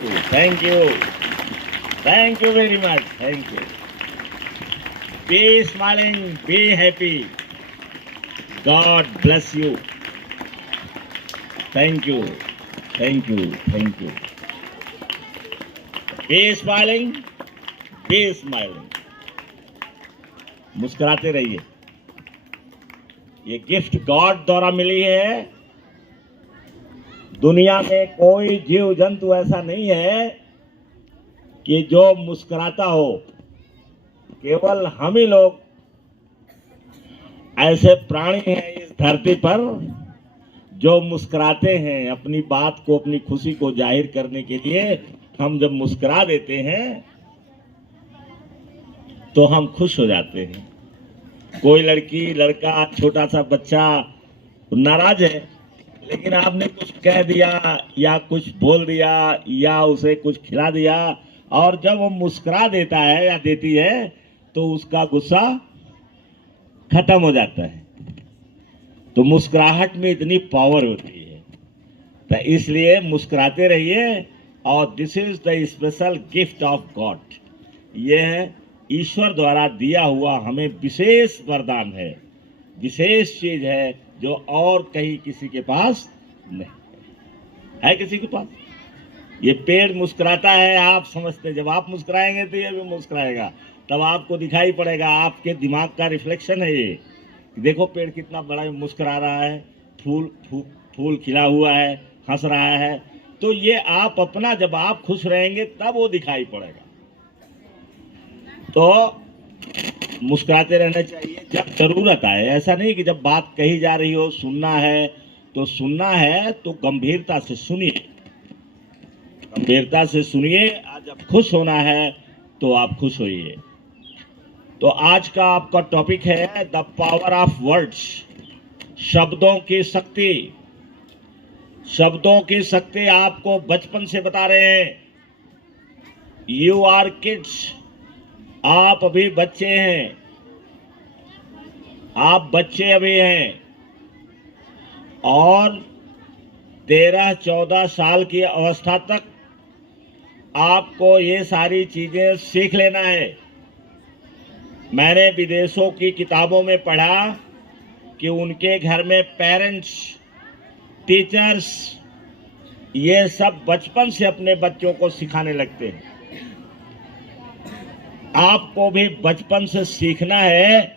Thank you. Thank you very much. Thank you. Be smiling, be happy. God bless you. Thank you. Thank you. Thank you. Be smiling, be smiling. मुस्कुराते रहिए. ये gift God द्वारा मिली है. दुनिया में कोई जीव जंतु ऐसा नहीं है कि जो मुस्कुराता हो. केवल हम ही लोग ऐसे प्राणी हैं इस धरती पर जो मुस्कुराते हैं. अपनी बात को, अपनी खुशी को जाहिर करने के लिए हम जब मुस्कुरा देते हैं तो हम खुश हो जाते हैं. कोई लड़की, लड़का, छोटा सा बच्चा नाराज है, लेकिन आपने कुछ कह दिया या कुछ बोल दिया या उसे कुछ खिला दिया, और जब वो मुस्कुरा देता है या देती है तो उसका गुस्सा खत्म हो जाता है. तो मुस्कुराहट में इतनी पावर होती है. तो इसलिए मुस्कुराते रहिए. और this is the special gift of God. यह ईश्वर द्वारा दिया हुआ हमें विशेष वरदान है, विशेष चीज है जो और कहीं किसी के पास नहीं है. किसी के पास ये पेड़ मुस्कुराता है, आप समझते, जब आप मुस्कुराएंगे तो ये भी मुस्कुराएगा. तब आपको दिखाई पड़ेगा, आपके दिमाग का रिफ्लेक्शन है ये. देखो पेड़ कितना बड़ा मुस्कुरा रहा है, फूल खिला हुआ है, हंस रहा है. तो ये आप अपना, जब आप खुश रहेंगे तब वो दिखाई पड़ेगा. तो मुस्कुराते रहना चाहिए जब जरूरत आए. ऐसा नहीं कि जब बात कही जा रही हो, सुनना है तो सुनना है तो गंभीरता से सुनिए, गंभीरता से सुनिए. आज जब खुश होना है तो आप खुश होइए. तो आज का आपका टॉपिक है द पावर ऑफ वर्ड्स. शब्दों की शक्ति. शब्दों की शक्ति आपको बचपन से बता रहे हैं. You are kids. आप अभी बच्चे हैं, आप बच्चे अभी हैं, और 13-14 साल की अवस्था तक आपको ये सारी चीजें सीख लेना है. मैंने विदेशों की किताबों में पढ़ा कि उनके घर में पेरेंट्स, टीचर्स, ये सब बचपन से अपने बच्चों को सिखाने लगते हैं. आपको भी बचपन से सीखना है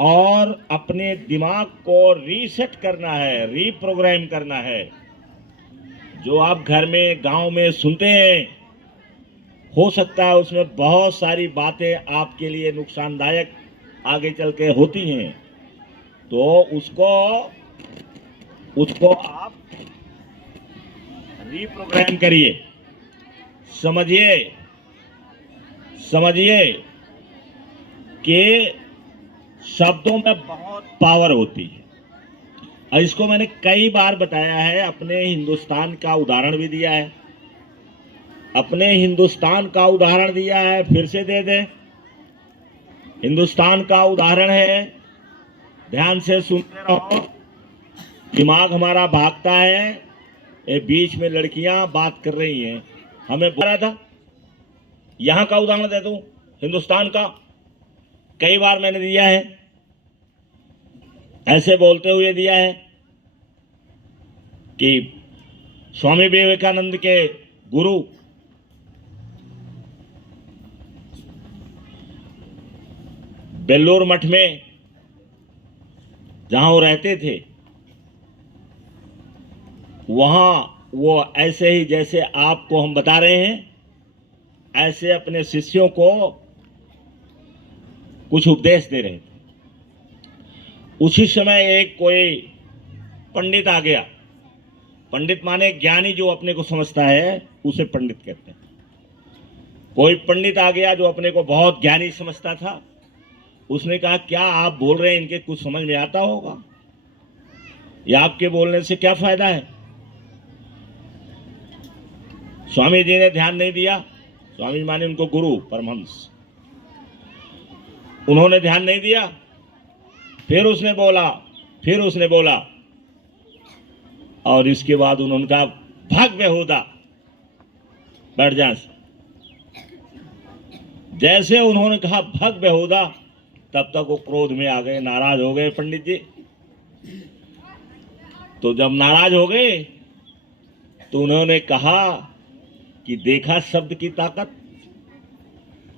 और अपने दिमाग को रीसेट करना है, रीप्रोग्राम करना है. जो आप घर में, गांव में सुनते हैं, हो सकता है उसमें बहुत सारी बातें आपके लिए नुकसानदायक आगे चल के होती हैं. तो उसको आप रीप्रोग्राम करिए. समझिए कि शब्दों में बहुत पावर होती है. और इसको मैंने कई बार बताया है, अपने हिंदुस्तान का उदाहरण भी दिया है. अपने हिंदुस्तान का उदाहरण दिया है, फिर से दे दें. हिंदुस्तान का उदाहरण है, ध्यान से सुनते रहो. दिमाग हमारा भागता है, ये बीच में लड़कियां बात कर रही हैं. हमें बोला था, यहां का उदाहरण दे दूं, हिंदुस्तान का कई बार मैंने दिया है, ऐसे बोलते हुए दिया है कि स्वामी विवेकानंद के गुरु बेल्लूर मठ में जहां वो रहते थे, वहां वो ऐसे ही जैसे आपको हम बता रहे हैं, ऐसे अपने शिष्यों को कुछ उपदेश दे रहे थे. उसी समय एक कोई पंडित आ गया. पंडित माने ज्ञानी, जो अपने को समझता है उसे पंडित कहते हैं. कोई पंडित आ गया जो अपने को बहुत ज्ञानी समझता था. उसने कहा, क्या आप बोल रहे हैं इनके कुछ समझ में आता होगा, या आपके बोलने से क्या फायदा है? स्वामी जी ने ध्यान नहीं दिया. स्वामी माने उनको गुरु, परमहंस. उन्होंने ध्यान नहीं दिया. फिर उसने बोला, और इसके बाद उन्होंने कहा, भाग बेहुदा. बैठ जा। जैसे उन्होंने कहा भग बेहुदा, तब तक वो क्रोध में आ गए, नाराज हो गए पंडित जी। तो जब नाराज हो गए तो उन्होंने कहा कि देखा शब्द की ताकत,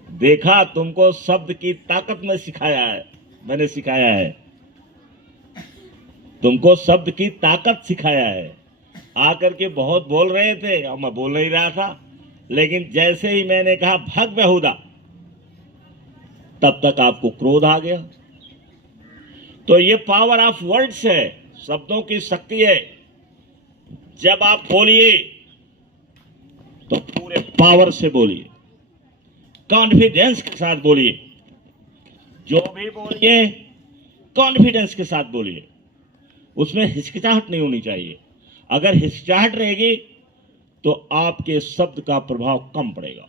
देखा तुमको शब्द की ताकत में सिखाया है, मैंने सिखाया है, तुमको शब्द की ताकत सिखाया है। आकर के बहुत बोल रहे थे और मैं बोल नहीं रहा था, लेकिन जैसे ही मैंने कहा भग बेहुदा, तब तक आपको क्रोध आ गया। तो ये पावर ऑफ वर्ड्स है, शब्दों की शक्ति है। जब आप बोलिए तो पूरे पावर से बोलिए, कॉन्फिडेंस के साथ बोलिए, जो भी बोलिए कॉन्फिडेंस के साथ बोलिए, उसमें हिचकिचाहट नहीं होनी चाहिए। अगर हिचकिचाहट रहेगी तो आपके शब्द का प्रभाव कम पड़ेगा।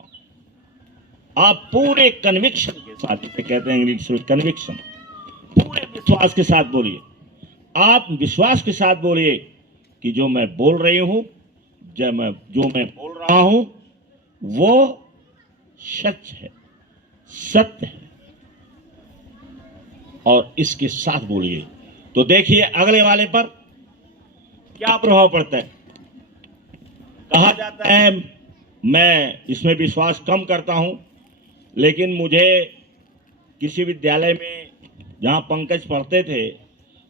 आप पूरे कन्विक्शन के साथ, कहते हैं इंग्लिश में कन्विक्शन, पूरे विश्वास के साथ बोलिए। आप विश्वास के साथ बोलिए कि जो मैं बोल रही हूं, जो मैं बोल रहा हूं वो सच है, सत्य है, और इसके साथ बोलिए। तो देखिए अगले वाले पर क्या प्रभाव पड़ता है। कहा जाता है मैं इसमें विश्वास कम करता हूं, लेकिन मुझे किसी विद्यालय में जहां पंकज पढ़ते थे,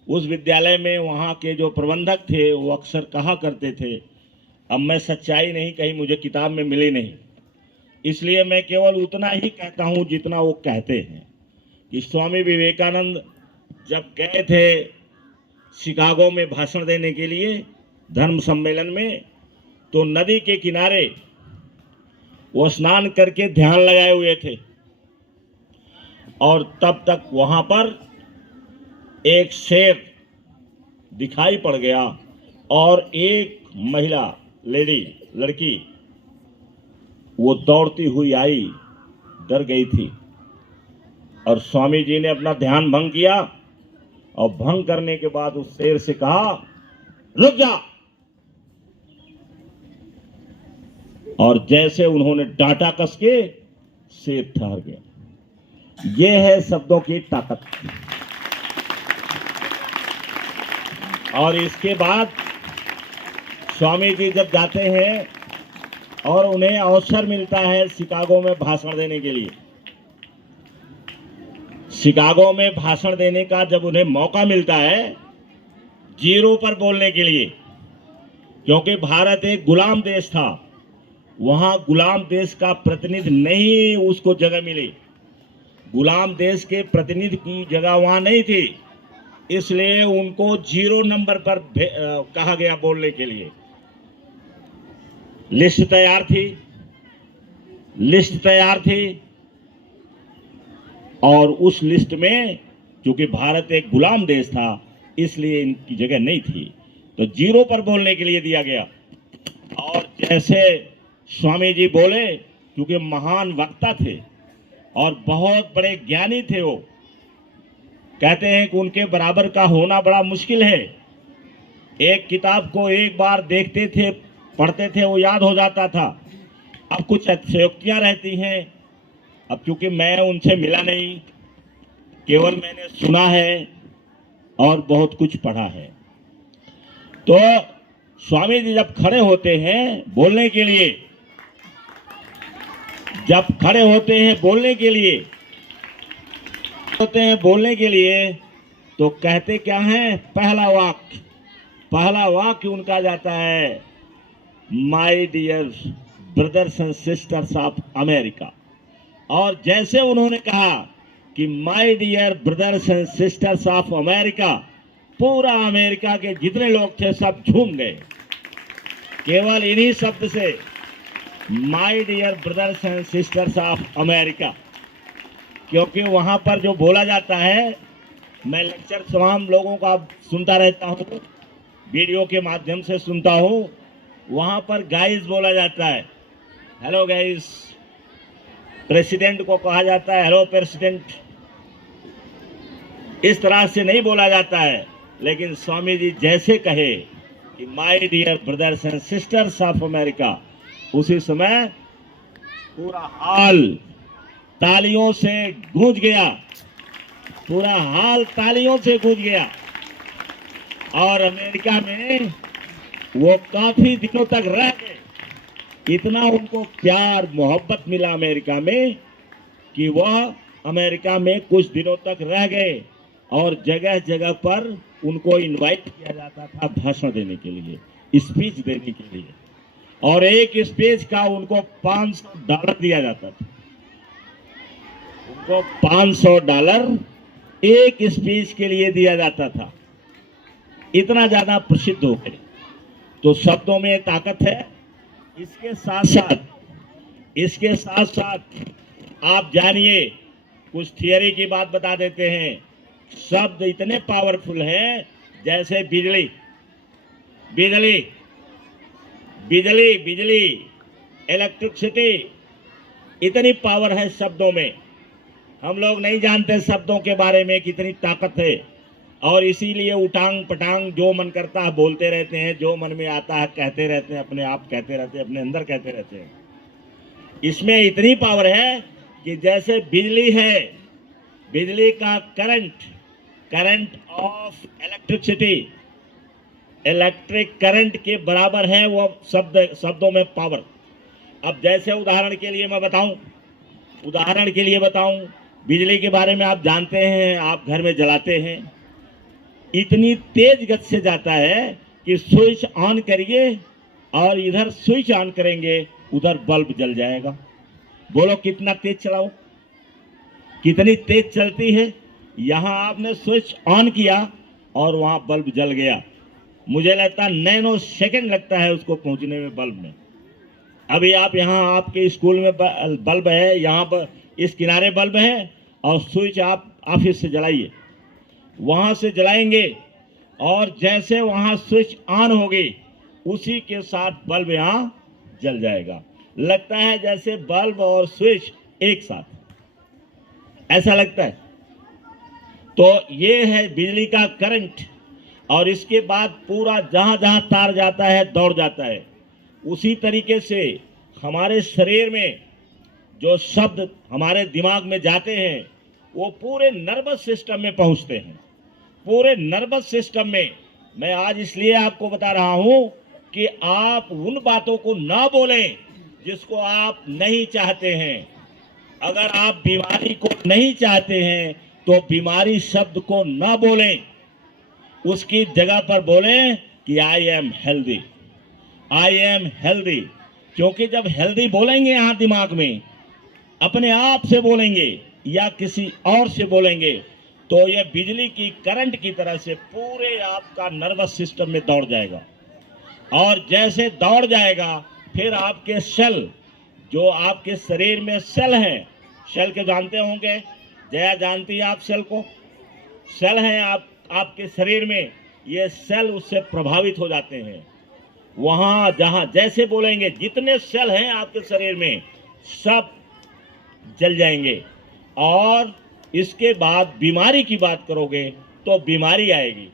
उस विद्यालय में वहां के जो प्रबंधक थे वो अक्सर कहा करते थे, अब मैं सच्चाई नहीं कही, मुझे किताब में मिली नहीं, इसलिए मैं केवल उतना ही कहता हूं जितना वो कहते हैं। कि स्वामी विवेकानंद जब गए थे शिकागो में भाषण देने के लिए धर्म सम्मेलन में, तो नदी के किनारे वो स्नान करके ध्यान लगाए हुए थे, और तब तक वहां पर एक शेर दिखाई पड़ गया और एक महिला, लड़की वो दौड़ती हुई आई, डर गई थी, और स्वामी जी ने अपना ध्यान भंग किया, और भंग करने के बाद उस शेर से कहा रुक जा, और जैसे उन्होंने डांटा कस के, शेर ठहर गया। यह है शब्दों की ताकत। और इसके बाद स्वामी जी जब जाते हैं और उन्हें अवसर मिलता है शिकागो में भाषण देने के लिए, शिकागो में भाषण देने का जब उन्हें मौका मिलता है जीरो पर बोलने के लिए, क्योंकि भारत एक गुलाम देश था, वहां गुलाम देश का प्रतिनिधि नहीं उसको जगह मिली, गुलाम देश के प्रतिनिधि की जगह वहां नहीं थी, इसलिए उनको 0 नंबर पर कहा गया बोलने के लिए। लिस्ट तैयार थी, और उस लिस्ट में चूंकि भारत एक गुलाम देश था इसलिए इनकी जगह नहीं थी, तो 0 पर बोलने के लिए दिया गया। और जैसे स्वामी जी बोले, क्योंकि महान वक्ता थे और बहुत बड़े ज्ञानी थे, वो कहते हैं कि उनके बराबर का होना बड़ा मुश्किल है। एक किताब को एक बार देखते थे, पढ़ते थे, वो याद हो जाता था। अब कुछ अतिशयोक्तियां रहती हैं, अब चूंकि मैं उनसे मिला नहीं, केवल मैंने सुना है और बहुत कुछ पढ़ा है। तो स्वामी जी जब खड़े होते हैं बोलने के लिए, बोलने के लिए तो कहते क्या हैं, पहला वाक्य उनका जाता है my dear brothers and sisters of America. और जैसे उन्होंने कहा कि my dear brothers and sisters of America, पूरा अमेरिका के जितने लोग थे सब झूम गए, केवल इन्हीं शब्द से, my dear brothers and sisters of America. क्योंकि वहां पर जो बोला जाता है, मैं लेक्चर तमाम लोगों का सुनता रहता हूँ, वीडियो के माध्यम से सुनता हूँ, वहां पर गाइस बोला जाता है, हेलो गाइस। प्रेसिडेंट को कहा जाता है हेलो प्रेसिडेंट, इस तरह से नहीं बोला जाता है। लेकिन स्वामी जी जैसे कहे कि my dear brothers and sisters of America, उसी समय पूरा हाल तालियों से गूंज गया, पूरा हाल तालियों से गूंज गया। और अमेरिका में वो काफी दिनों तक रह गए। इतना उनको प्यार मोहब्बत मिला अमेरिका में कि वह अमेरिका में कुछ दिनों तक रह गए और जगह जगह पर उनको इनवाइट किया जाता था भाषण देने के लिए, स्पीच देने के लिए। और एक स्पीच का उनको $500 दिया जाता था। उनको $500 एक स्पीच के लिए दिया जाता था। इतना ज्यादा प्रसिद्ध हो गए। तो शब्दों में ताकत है। इसके साथ साथ आप जानिए, कुछ थियरी की बात बता देते हैं। शब्द इतने पावरफुल हैं जैसे बिजली, बिजली, बिजली, बिजली, इलेक्ट्रिसिटी, इतनी पावर है शब्दों में। हम लोग नहीं जानते शब्दों के बारे में कितनी ताकत है, और इसीलिए उटांग पटांग जो मन करता है बोलते रहते हैं, जो मन में आता है कहते रहते हैं, अपने आप कहते रहते हैं, अपने अंदर कहते रहते हैं। इसमें इतनी पावर है कि जैसे बिजली है, बिजली का current of electricity, electric current के बराबर है वो शब्दों में पावर। अब जैसे उदाहरण के लिए बताऊं, बिजली के बारे में आप जानते हैं, आप घर में जलाते हैं, इतनी तेज गति से जाता है कि स्विच ऑन करिए और इधर स्विच ऑन करेंगे उधर बल्ब जल जाएगा। बोलो कितना तेज चलाओ, कितनी तेज चलती है। यहां आपने स्विच ऑन किया और वहां बल्ब जल गया। मुझे लगता है नैनो सेकंड लगता है उसको पहुंचने में बल्ब में। अभी आप यहाँ आपके स्कूल में बल्ब है, यहाँ पर इस किनारे बल्ब है, और स्विच आप ऑफिस से जलाइए, वहां से जलाएंगे और जैसे वहां स्विच ऑन होगी उसी के साथ बल्ब यहाँ जल जाएगा। लगता है जैसे बल्ब और स्विच एक साथ, ऐसा लगता है। तो ये है बिजली का करंट। और इसके बाद पूरा जहां जहां तार जाता है दौड़ जाता है। उसी तरीके से हमारे शरीर में जो शब्द हमारे दिमाग में जाते हैं वो पूरे नर्वस सिस्टम में पहुंचते हैं। पूरे नर्वस सिस्टम में। मैं आज इसलिए आपको बता रहा हूं कि आप उन बातों को ना बोलें जिसको आप नहीं चाहते हैं। अगर आप बीमारी को नहीं चाहते हैं तो बीमारी शब्द को ना बोलें, उसकी जगह पर बोलें कि I am healthy, I am healthy. क्योंकि जब हेल्दी बोलेंगे यहां दिमाग में, अपने आप से बोलेंगे या किसी और से बोलेंगे, तो यह बिजली की करंट की तरह से पूरे आपका नर्वस सिस्टम में दौड़ जाएगा। और जैसे दौड़ जाएगा फिर आपके सेल, जो आपके शरीर में सेल हैं, सेल के जानते होंगे, जया जानती है आप सेल को, सेल हैं आपके शरीर में, ये सेल उससे प्रभावित हो जाते हैं। वहां जहां जैसे बोलेंगे जितने सेल हैं आपके शरीर में सब जल जाएंगे। और इसके बाद बीमारी की बात करोगे तो बीमारी आएगी।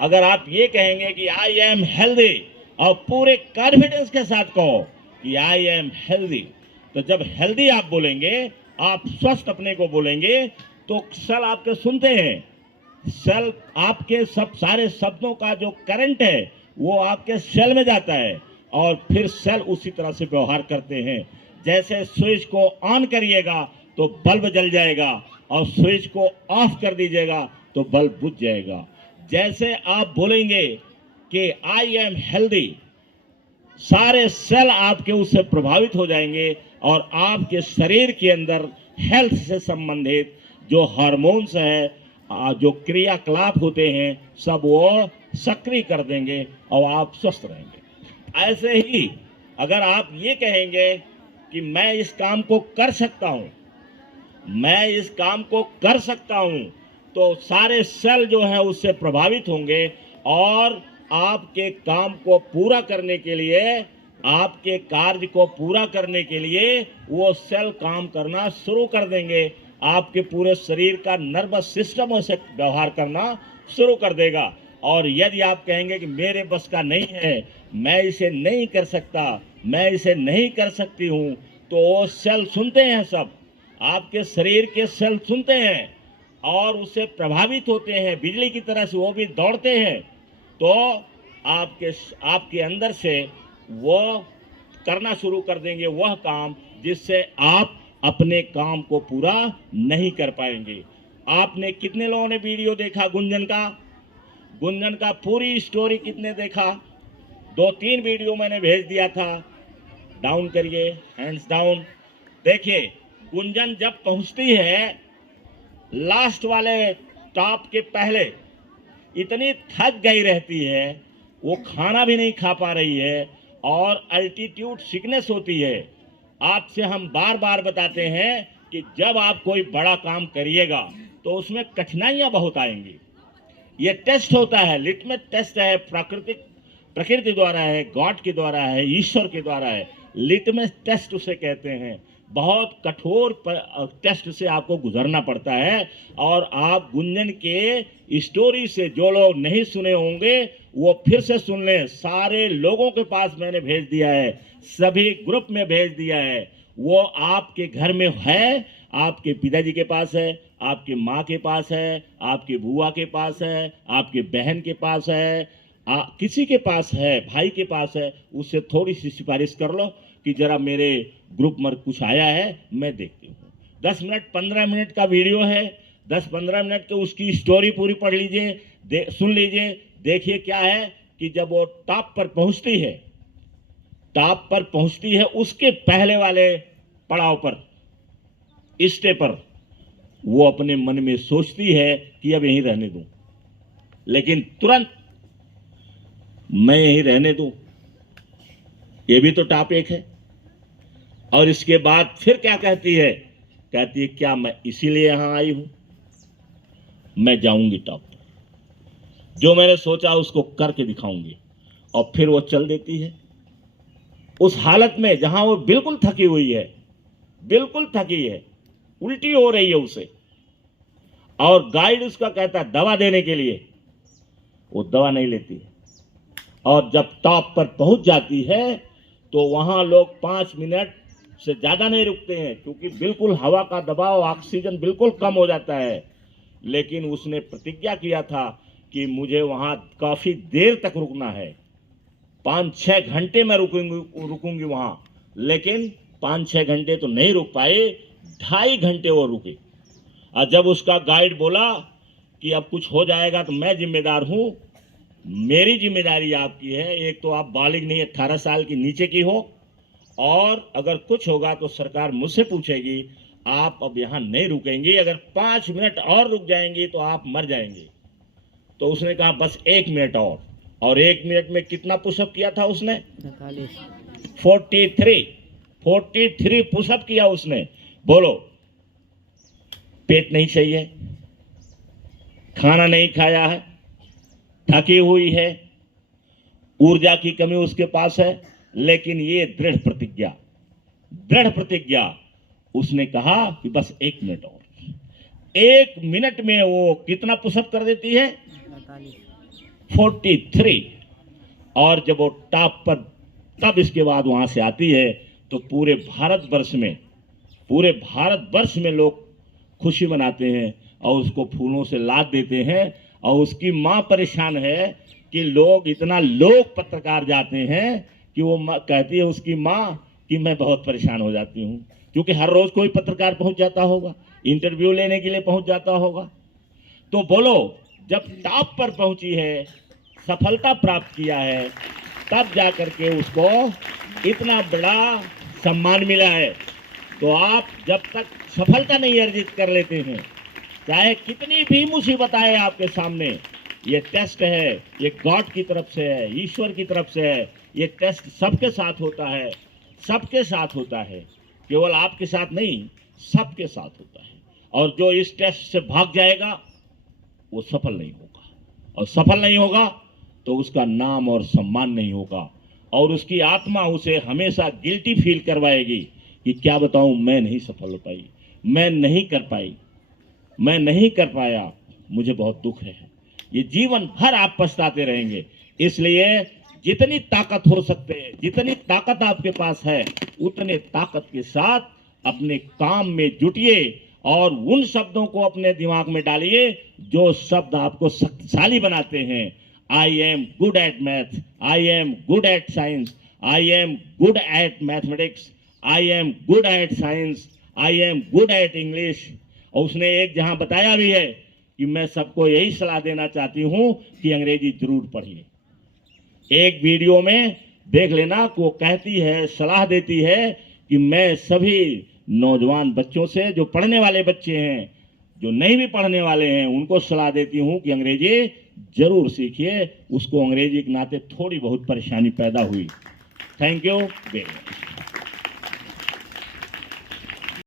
अगर आप ये कहेंगे कि आई एम हेल्दी और पूरे कॉन्फिडेंस के साथ कहो कि आई एम हेल्दी, तो जब हेल्दी आप बोलेंगे, आप स्वस्थ अपने को बोलेंगे, तो सेल आपके सुनते हैं। सेल आपके सब सारे शब्दों का जो करंट है वो आपके सेल में जाता है और फिर सेल उसी तरह से व्यवहार करते हैं। जैसे स्विच को ऑन करिएगा तो बल्ब जल जाएगा और स्विच को ऑफ कर दीजिएगा तो बल्ब बुझ जाएगा। जैसे आप बोलेंगे कि आई एम हेल्दी, सारे सेल आपके उससे प्रभावित हो जाएंगे और आपके शरीर के अंदर हेल्थ से संबंधित जो हार्मोन्स है, जो क्रियाकलाप होते हैं, सब वो सक्रिय कर देंगे और आप स्वस्थ रहेंगे। ऐसे ही अगर आप ये कहेंगे कि मैं इस काम को कर सकता हूं, मैं इस काम को कर सकता हूं, तो सारे सेल जो है उससे प्रभावित होंगे और आपके काम को पूरा करने के लिए, आपके कार्य को पूरा करने के लिए वो सेल काम करना शुरू कर देंगे। आपके पूरे शरीर का नर्वस सिस्टम से व्यवहार करना शुरू कर देगा। और यदि आप कहेंगे कि मेरे बस का नहीं है, मैं इसे नहीं कर सकता, मैं इसे नहीं कर सकती हूँ, तो सेल सुनते हैं, सब आपके शरीर के सेल सुनते हैं और उससे प्रभावित होते हैं, बिजली की तरह से वो भी दौड़ते हैं। तो आपके अंदर से वो करना शुरू कर देंगे वह काम जिससे आप अपने काम को पूरा नहीं कर पाएंगे। आपने कितने लोगों ने वीडियो देखा गुंजन का पूरी स्टोरी कितने देखा? 2-3 वीडियो मैंने भेज दिया था। डाउन करिए, हैंड्स डाउन। देखिए गुंजन जब पहुंचती है लास्ट वाले टॉप के पहले, इतनी थक गई रहती है, वो खाना भी नहीं खा पा रही है और अल्टीट्यूड सिकनेस होती है। आपसे हम बार बार बताते हैं कि जब आप कोई बड़ा काम करिएगा तो उसमें कठिनाइयां बहुत आएंगी। ये टेस्ट होता है, लिटमस टेस्ट है, प्रकृति द्वारा है, गॉड के द्वारा है, ईश्वर के द्वारा है। लिटमस टेस्ट उसे कहते हैं। बहुत कठोर टेस्ट से आपको गुजरना पड़ता है। और आप गुंजन के स्टोरी से जो लोग नहीं सुने होंगे वो फिर से सुन लें। सारे लोगों के पास मैंने भेज दिया है, सभी ग्रुप में भेज दिया है। वो आपके घर में है, आपके पिताजी के पास है, आपके माँ के पास है, आपके बुआ के पास है, आपके बहन के पास है, किसी के पास है, भाई के पास है। उससे थोड़ी सी सिफारिश कर लो कि जरा मेरे ग्रुप में कुछ आया है, मैं देखती हूँ। 10 मिनट 15 मिनट का वीडियो है, 10-15 मिनट के उसकी स्टोरी पूरी पढ़ लीजिए, सुन लीजिए। देखिए क्या है कि जब वो टॉप पर पहुंचती है उसके पहले वाले पड़ाव पर, स्टेप पर, वो अपने मन में सोचती है कि अब यहीं रहने दूं, लेकिन तुरंत मैं यहीं रहने दूं, ये भी तो टॉप 1 है। और इसके बाद फिर क्या कहती है? कहती है क्या मैं इसीलिए यहां आई हूं? मैं जाऊंगी टॉप पर, जो मैंने सोचा उसको करके दिखाऊंगी। और फिर वो चल देती है उस हालत में जहां वो बिल्कुल थकी हुई है, बिल्कुल थकी है, उल्टी हो रही है उसे। और गाइड उसका कहता है दवा देने के लिए, वो दवा नहीं लेती है। और जब टॉप पर पहुंच जाती है तो वहां लोग 5 मिनट से ज्यादा नहीं रुकते हैं, क्योंकि बिल्कुल हवा का दबाव, ऑक्सीजन बिल्कुल कम हो जाता है। लेकिन उसने प्रतिज्ञा किया था कि मुझे वहां काफी देर तक रुकना है, 5-6 घंटे मैं रुकूंगी वहां। लेकिन 5-6 घंटे तो नहीं रुक पाए, 2.5 घंटे वो रुके। और जब उसका गाइड बोला कि अब कुछ हो जाएगा तो मैं जिम्मेदार हूं, मेरी जिम्मेदारी आपकी है। एक तो आप बालिग नहीं, 18 साल की नीचे की हो, और अगर कुछ होगा तो सरकार मुझसे पूछेगी। आप अब यहाँ नहीं रुकेंगी, अगर 5 मिनट और रुक जाएंगी तो आप मर जाएंगे। तो उसने कहा बस 1 मिनट और 1 मिनट में कितना पुशअप किया था उसने? 43 पुशअप किया उसने। बोलो, पेट नहीं सही है, खाना नहीं खाया है, थकी हुई है, ऊर्जा की कमी उसके पास है, लेकिन ये दृढ़ प्रतिज्ञा उसने कहा कि बस 1 मिनट और। 1 मिनट में वो कितना पुशअप कर देती है? 43। और जब वो टॉप पर, तब इसके बाद वहां से आती है तो पूरे भारतवर्ष में लोग खुशी मनाते हैं और उसको फूलों से लाद देते हैं। और उसकी माँ परेशान है कि लोग पत्रकार जाते हैं कि वो कहती है उसकी माँ कि मैं बहुत परेशान हो जाती हूँ, क्योंकि हर रोज कोई पत्रकार पहुंच जाता होगा, इंटरव्यू लेने के लिए पहुंच जाता होगा। तो बोलो, जब टॉप पर पहुंची है, सफलता प्राप्त किया है, तब जाकर के उसको इतना बड़ा सम्मान मिला है। तो आप जब तक सफलता नहीं अर्जित कर लेते हैं, चाहे कितनी भी मुसीबत आए आपके सामने, ये टेस्ट है, ये गॉड की तरफ से है, ईश्वर की तरफ से है। ये टेस्ट सबके साथ होता है, केवल आपके साथ नहीं, सबके साथ होता है। और जो इस टेस्ट से भाग जाएगा वो सफल नहीं होगा, और सफल नहीं होगा तो उसका नाम और सम्मान नहीं होगा, और उसकी आत्मा उसे हमेशा गिल्टी फील करवाएगी कि क्या बताऊं, मैं नहीं सफल हो पाई, मैं नहीं कर पाया, मुझे बहुत दुख है। ये जीवन भर आप पछताते रहेंगे। इसलिए जितनी ताकत हो सकते है, जितनी ताकत आपके पास है, उतने ताकत के साथ अपने काम में जुटिए और उन शब्दों को अपने दिमाग में डालिए जो शब्द आपको शक्तिशाली बनाते हैं। I am good at math, I am good at science, I am good at mathematics, I am good at science, I am good at English. और उसने एक जहां बताया भी है कि मैं सबको यही सलाह देना चाहती हूं कि अंग्रेजी जरूर पढ़िए। एक वीडियो में देख लेना, वो कहती है, सलाह देती है कि मैं सभी नौजवान बच्चों से, जो पढ़ने वाले बच्चे हैं, जो नहीं भी पढ़ने वाले हैं, उनको सलाह देती हूं कि अंग्रेजी जरूर सीखिए। उसको अंग्रेजी के नाते थोड़ी बहुत परेशानी पैदा हुई। Thank you very much.